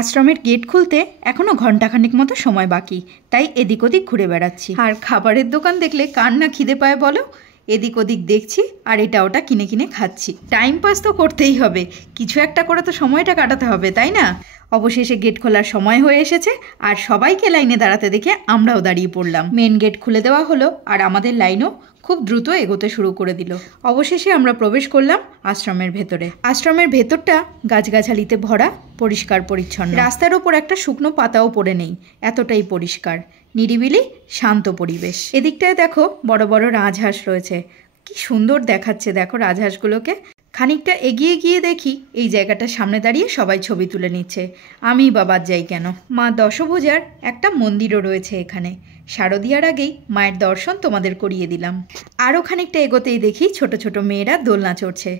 আশ্রমের গেট খুলতে এখনও ঘণ্টাখানেক মতো সময় বাকি, তাই এদিক ওদিক ঘুরে বেড়াচ্ছি। আর খাবারের দোকান দেখলে কার না খিদে পায় বলো? এদিক ওদিক দেখছি আর এটা ওটা কিনে কিনে খাচ্ছি। টাইম পাস তো করতেই হবে, কিছু একটা করে তো সময়টা কাটাতে হবে, তাই না? অবশেষে গেট খোলার সময় হয়ে এসেছে আর সবাইকে লাইনে দাঁড়াতে দেখে আমরাও দাঁড়িয়ে পড়লাম। মেন গেট খুলে দেওয়া হলো আর আমাদের লাইনও খুব দ্রুত এগোতে শুরু করে দিল। অবশেষে আমরা প্রবেশ করলাম আশ্রমের ভেতরে। আশ্রমের ভেতরটা গাছগাছালিতে ভরা, পরিষ্কার পরিচ্ছন্ন। রাস্তার ওপর একটা শুকনো পাতাও পড়ে নেই, এতটাই পরিষ্কার, নিরিবিলি, শান্ত পরিবেশ। এদিকটায় দেখো বড় বড় রাজহাঁস রয়েছে, কি সুন্দর দেখাচ্ছে দেখো রাজহাঁসগুলোকে। খানিকটা এগিয়ে গিয়ে দেখি এই জায়গাটার সামনে দাঁড়িয়ে সবাই ছবি তুলে নিচ্ছে। আমি বা বাদ যাই কেন? মা দশভুজার একটা মন্দিরও রয়েছে এখানে। শারদীয়ার আগেই মায়ের দর্শন তোমাদের করিয়ে দিলাম। আরও খানিকটা এগোতেই দেখি ছোট ছোট মেয়েরা দোলনা চড়ছে।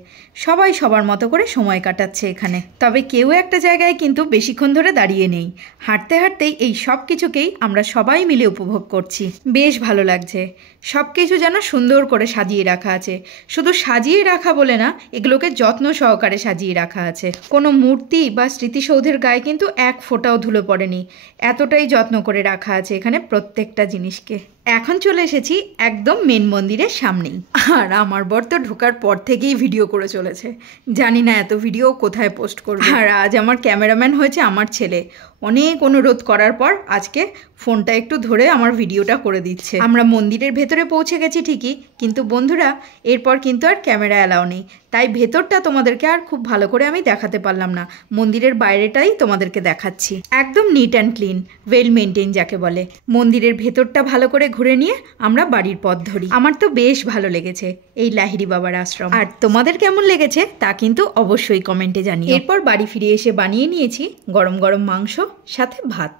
সবাই সবার মতো করে সময় কাটাচ্ছে এখানে। তবে কেউ একটা জায়গায় কিন্তু বেশিক্ষণ ধরে দাঁড়িয়ে নেই। হাঁটতে হাঁটতেই এই সব কিছুকেই আমরা সবাই মিলে উপভোগ করছি। বেশ ভালো লাগছে। সব কিছু যেন সুন্দর করে সাজিয়ে রাখা আছে। শুধু সাজিয়ে রাখা বলে না, এগুলোকে যত্ন সহকারে সাজিয়ে রাখা আছে। কোনো মূর্তি বা স্মৃতিসৌধের গায়ে কিন্তু এক ফোঁটাও ধুলো পড়েনি। এতটাই যত্ন করে রাখা আছে এখানে প্রত্যেকটা জিনিসকে। এখন চলে এসেছি একদম মেন মন্দিরের সামনেই। আর আমার বর তো ঢোকার পর থেকেই ভিডিও করে চলেছে। জানি না এত ভিডিও কোথায় পোস্ট করবে। আর আজ আমার ক্যামেরাম্যান হয়েছে আমার ছেলে। অনেক অনুরোধ করার পর আজকে ফোনটা একটু ধরে আমার ভিডিওটা করে দিচ্ছে। আমরা মন্দিরের ভেতরে পৌঁছে গেছি ঠিকই, কিন্তু বন্ধুরা এরপর কিন্তু আর ক্যামেরা অ্যালাউ নেই, তাই ভেতরটা তোমাদেরকে আর খুব ভালো করে আমি দেখাতে পারলাম না। মন্দিরের বাইরেটাই তোমাদেরকে দেখাচ্ছি। একদম neat and clean, well maintain যাকে বলে। মন্দিরের ভেতরটা ভালো করে ঘুরে নিয়ে আমরা বাড়ির পথ ধরি। আমার তো বেশ ভালো লেগেছে এই লাহিড়ী বাবার আশ্রম। আর তোমাদের কেমন লেগেছে তা কিন্তু অবশ্যই কমেন্টে জানিও। এরপর বাড়ি ফিরে এসে বানিয়ে নিয়েছি গরম গরম মাংস, সাথে ভাত।